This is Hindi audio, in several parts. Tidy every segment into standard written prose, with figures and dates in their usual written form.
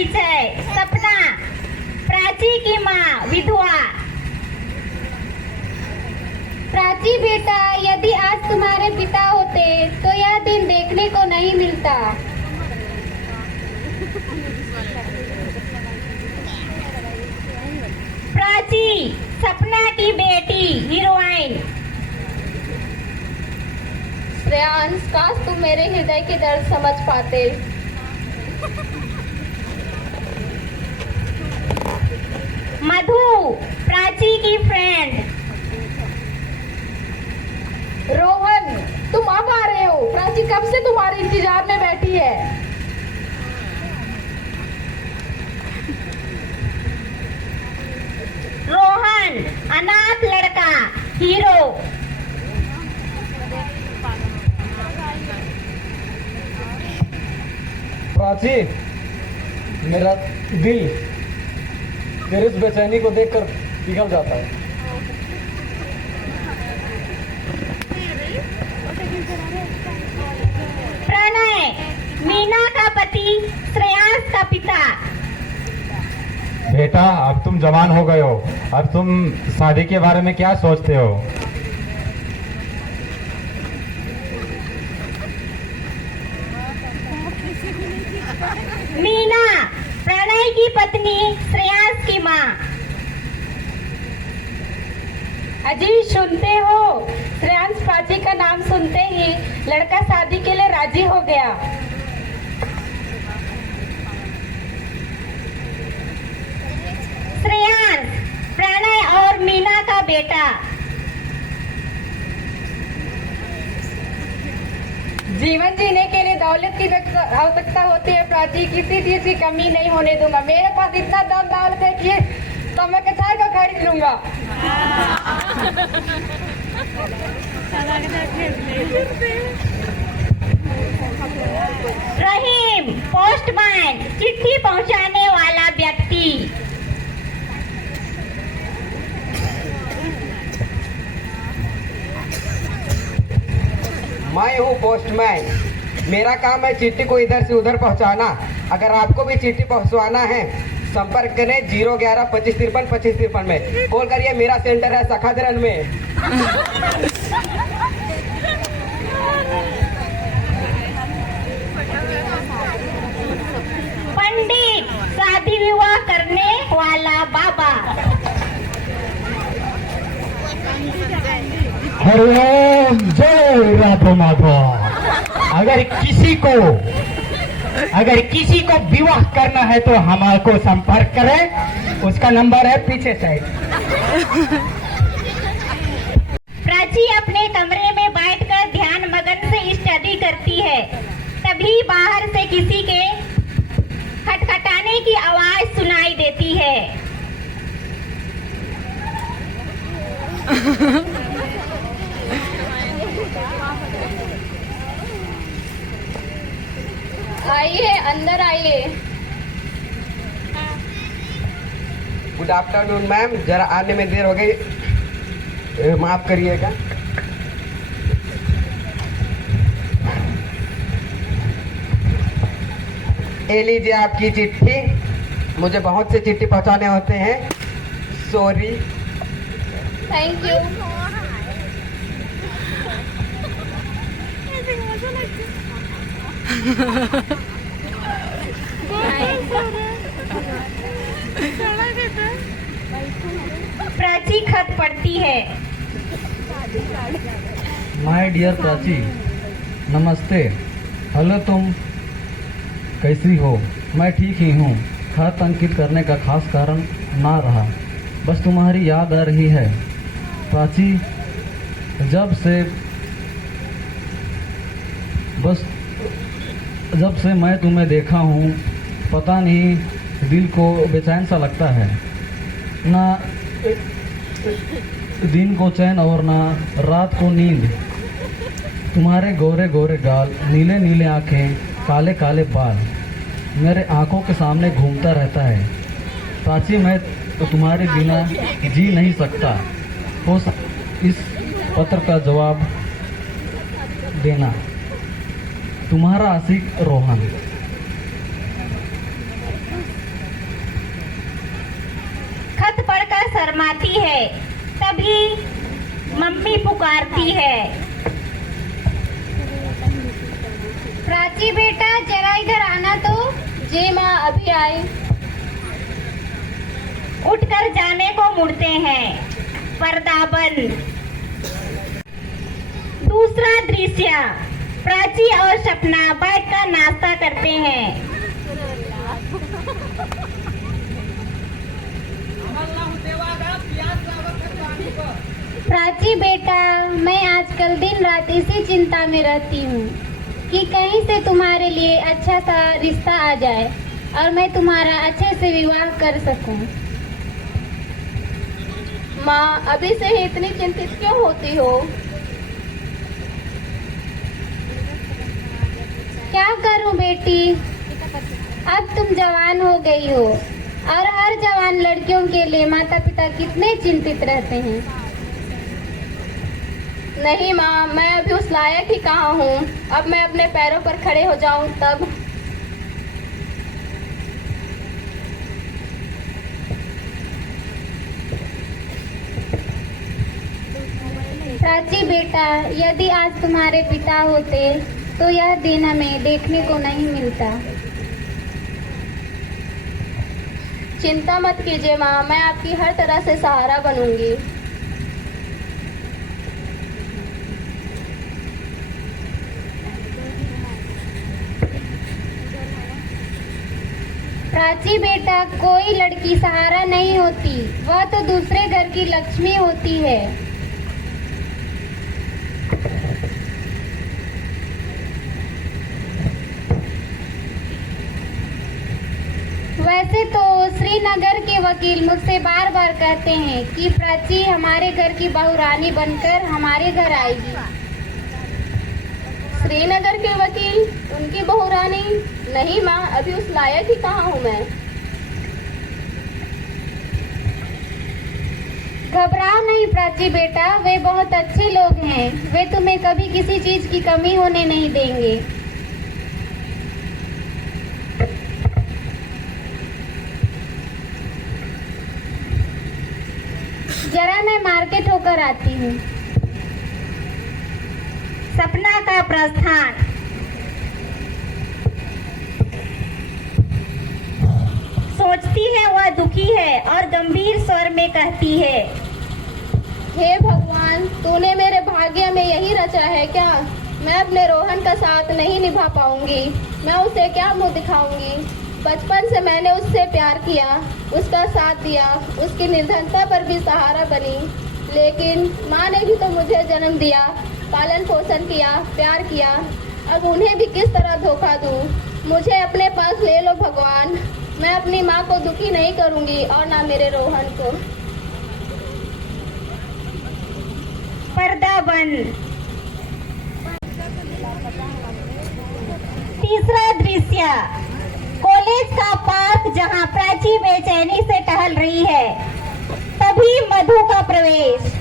परिचय। सपना, प्राची की माँ विधवा। प्राची बेटा, यदि आज तुम्हारे पिता होते तो यह दिन देखने को नहीं मिलता। प्राची, सपना की बेटी, हीरोइन। श्रेयांश, काश तुम मेरे हृदय के दर्द समझ पाते। मधु, प्राची की फ्रेंड। रोहन, तुम अब आ रहे हो? प्राची कब से तुम्हारे इंतजार में बैठी है। रोहन, अनाथ लड़का, हीरो। प्राची, मेरा दिल तेरे इस बेचैनी को देखकर पिघल जाता है। प्रणय, मीना का पति, श्रेयांश का पिता। बेटा, अब तुम जवान हो गए हो। अब तुम शादी के बारे में क्या सोचते हो? मीना, प्रणय की पत्नी, श्रेयांश की माँ। अजी, सुनते हो? श्रेयांश प्राची का नाम सुनते ही लड़का शादी के लिए राजी हो गया। श्रेयांश, प्रणय और मीना का बेटा। जीवन जीने के लिए दौलत की आवश्यकता होती है प्राची, किसी चीज की कमी नहीं होने दूंगा। मेरे पास इतना धन दौलत है कि समय के साथ को खरीद लूंगा। रहीम, पोस्टमैन, चिट्ठी पहुंचाने वाला व्यक्ति। मैं हूँ पोस्टमैन। मेरा काम है चिट्ठी को इधर से उधर पहुँचाना। अगर आपको भी चिट्ठी पहुँचवाना है, संपर्क करें 011-2553-2553 में। कॉल करिए, मेरा सेंटर है सखादरन में। पंडित, शादी विवाह करने वाला बाबा। हरिओम, जय राधा माधव। अगर किसी को विवाह करना है तो हमारे को संपर्क करें। उसका नंबर है पीछे साइड। प्राची अपने कमरे में बैठकर ध्यान मगन से स्टडी करती है। तभी बाहर से किसी के खटखटाने की आवाज सुनाई देती है। आइए, अंदर आइए। गुड आफ्टरनून मैम, जरा आने में देर हो गई, माफ करिएगा। ये लीजिए आपकी चिट्ठी। मुझे बहुत से चिट्ठी पहुंचाने होते हैं, सॉरी। Thank you. प्राची खत पढ़ती है। माय डियर प्राची, नमस्ते। हेलो, तुम कैसी हो? मैं ठीक ही हूँ। खत अंकित करने का खास कारण ना रहा, बस तुम्हारी याद आ रही है। प्राची, जब से मैं तुम्हें देखा हूँ, पता नहीं दिल को बेचैन सा लगता है। ना दिन को चैन और ना रात को नींद। तुम्हारे गोरे गोरे गाल, नीले नीले आँखें, काले काले बाल मेरे आंखों के सामने घूमता रहता है। प्राची, मैं तो तुम्हारे बिना जी नहीं सकता। इस पत्र का जवाब देना। तुम्हारा आशिक रोहन। शर्माती है, तभी मम्मी पुकारती है। प्राची बेटा जरा इधर आना तो। जी माँ अभी आई। उठकर जाने को मुड़ते हैं। पर्दा बंद। दूसरा दृश्य, प्राची और सपना बैठकर नाश्ता करते हैं। प्राची बेटा, मैं आजकल दिन रात इसी चिंता में रहती हूँ कि कहीं से तुम्हारे लिए अच्छा सा रिश्ता आ जाए और मैं तुम्हारा अच्छे से विवाह कर सकूं। माँ, अभी से ही इतनी चिंतित क्यों होती हो? क्या करूं बेटी, अब तुम जवान हो गई हो और हर जवान लड़कियों के लिए माता पिता कितने चिंतित रहते हैं। नहीं माँ, मैं अभी उस लायक ही कहाँ हूँ। अब मैं अपने पैरों पर खड़े हो जाऊँ तब। प्राची बेटा, यदि आज तुम्हारे पिता होते तो यह दिन हमें देखने को नहीं मिलता। चिंता मत कीजिए माँ, मैं आपकी हर तरह से सहारा बनूंगी। प्राची बेटा, कोई लड़की सहारा नहीं होती, वह तो दूसरे घर की लक्ष्मी होती है। वैसे तो श्रीनगर के वकील मुझसे बार बार कहते हैं कि प्राची हमारे घर की बहुरानी बनकर हमारे घर आएगी। श्रीनगर के वकील, उनकी बहुरानी? नहीं माँ, अभी उस लायक ही कहाँ हूँ मैं। घबराओ नहीं प्राची बेटा, वे बहुत अच्छे लोग हैं। वे तुम्हें कभी किसी चीज की कमी होने नहीं देंगे। जरा मैं मार्केट होकर आती हूँ। सपना का प्रस्थान। सोचती है वह दुखी है और गंभीर स्वर में कहती है, हे भगवान, तूने मेरे भाग्य में यही रचा है क्या? मैं अपने रोहन का साथ नहीं निभा पाऊंगी। मैं उसे क्या मुंह दिखाऊंगी? बचपन से मैंने उससे प्यार किया, उसका साथ दिया, उसकी निर्धनता पर भी सहारा बनी। लेकिन माँ ने भी तो मुझे जन्म दिया, पालन पोषण किया, प्यार किया। अब उन्हें भी किस तरह धोखा दूं? मुझे अपने पास ले लो भगवान। मैं अपनी माँ को दुखी नहीं करूंगी और ना मेरे रोहन को। पर्दा बंद। तीसरा दृश्य, कॉलेज का पार्क जहां प्राची बेचैनी से टहल रही है, तभी मधु का प्रवेश।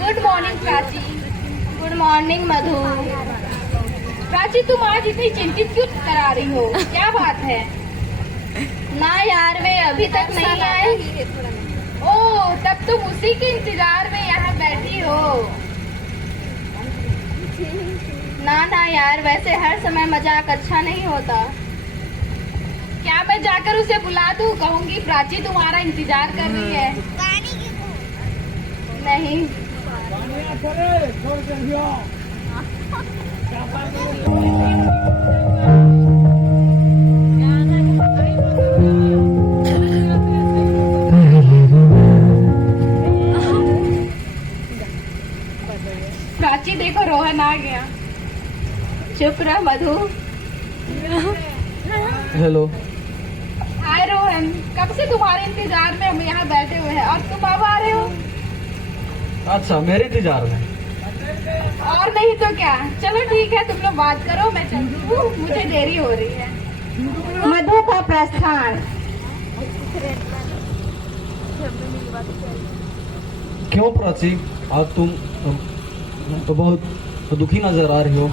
Good morning Prachi. Good morning Madhu. Prachi, तुम आज इतनी चिंतित क्यों करा रही हो? क्या बात है? ना यार, वे अभी तक नहीं आए। ओह, तब तुम उसी के इंतजार में यहाँ बैठी हो। ना यार, वैसे हर समय मजाक अच्छा नहीं होता। क्या मैं जाकर उसे बुला दूं? कहूंगी प्राची तुम्हारा इंतजार कर रही है। नहीं। प्राची देखो, रोहन आ गया। चुप रह मधु। हेलो। हाय रोहन, कब से तुम्हारे इंतजार में हम यहाँ बैठे हुए हैं और तुम अब आ रहे हो? अच्छा, मेरे इंतजार में। और नहीं तो क्या। चलो ठीक है, तुम लोग बात करो, मैं चलती हूँ, मुझे देरी हो रही है। मधु का प्रस्थान। क्यों प्राची, आज तुम तो बहुत दुखी नजर आ रही हो।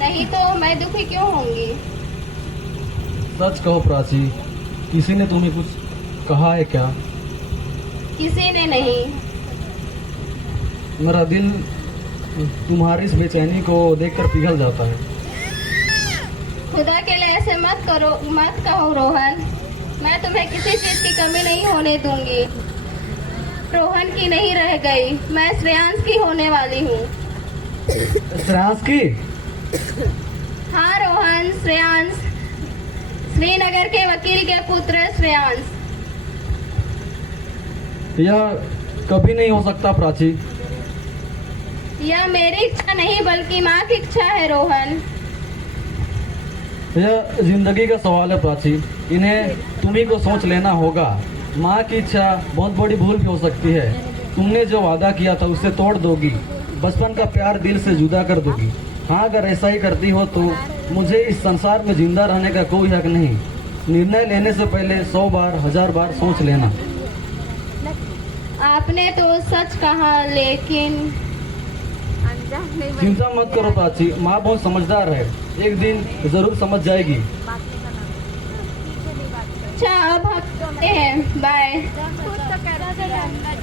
नहीं तो मैं दुखी क्यों होंगी? सच कहो प्राची, किसी ने तुम्हें कुछ कहा है क्या? किसी ने नहीं। मेरा दिल तुम्हारी इस बेचैनी को देखकर पिघल जाता है। खुदा के लिए ऐसे मत कहो रोहन। मैं तुम्हें किसी चीज की कमी नहीं होने दूंगी। रोहन की नहीं रह गई, मैं श्रेयांश की होने वाली हूँ। श्रेयांश की? हाँ रोहन, श्रेयांश, श्रीनगर के वकील के पुत्र श्रेयांश। यह कभी नहीं हो सकता प्राची। यह मेरी इच्छा नहीं बल्कि माँ की इच्छा है रोहन। यह जिंदगी का सवाल है प्राची, इन्हें तुम्ही को सोच लेना होगा। माँ की इच्छा बहुत बड़ी भूल भी हो सकती है। तुमने जो वादा किया था उसे तोड़ दोगी, बचपन का प्यार दिल से जुदा कर दोगी। हाँ, अगर ऐसा ही करती हो तो मुझे इस संसार में जिंदा रहने का कोई हक नहीं। निर्णय लेने से पहले 100 बार 1000 बार सोच लेना। आपने तो सच कहा, लेकिन चिंता मत करो प्राची, माँ बहुत समझदार है, एक दिन जरूर समझ जाएगी। अच्छा, अब हम हैं, बाय।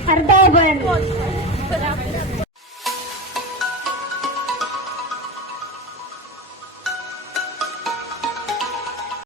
अर्धा बन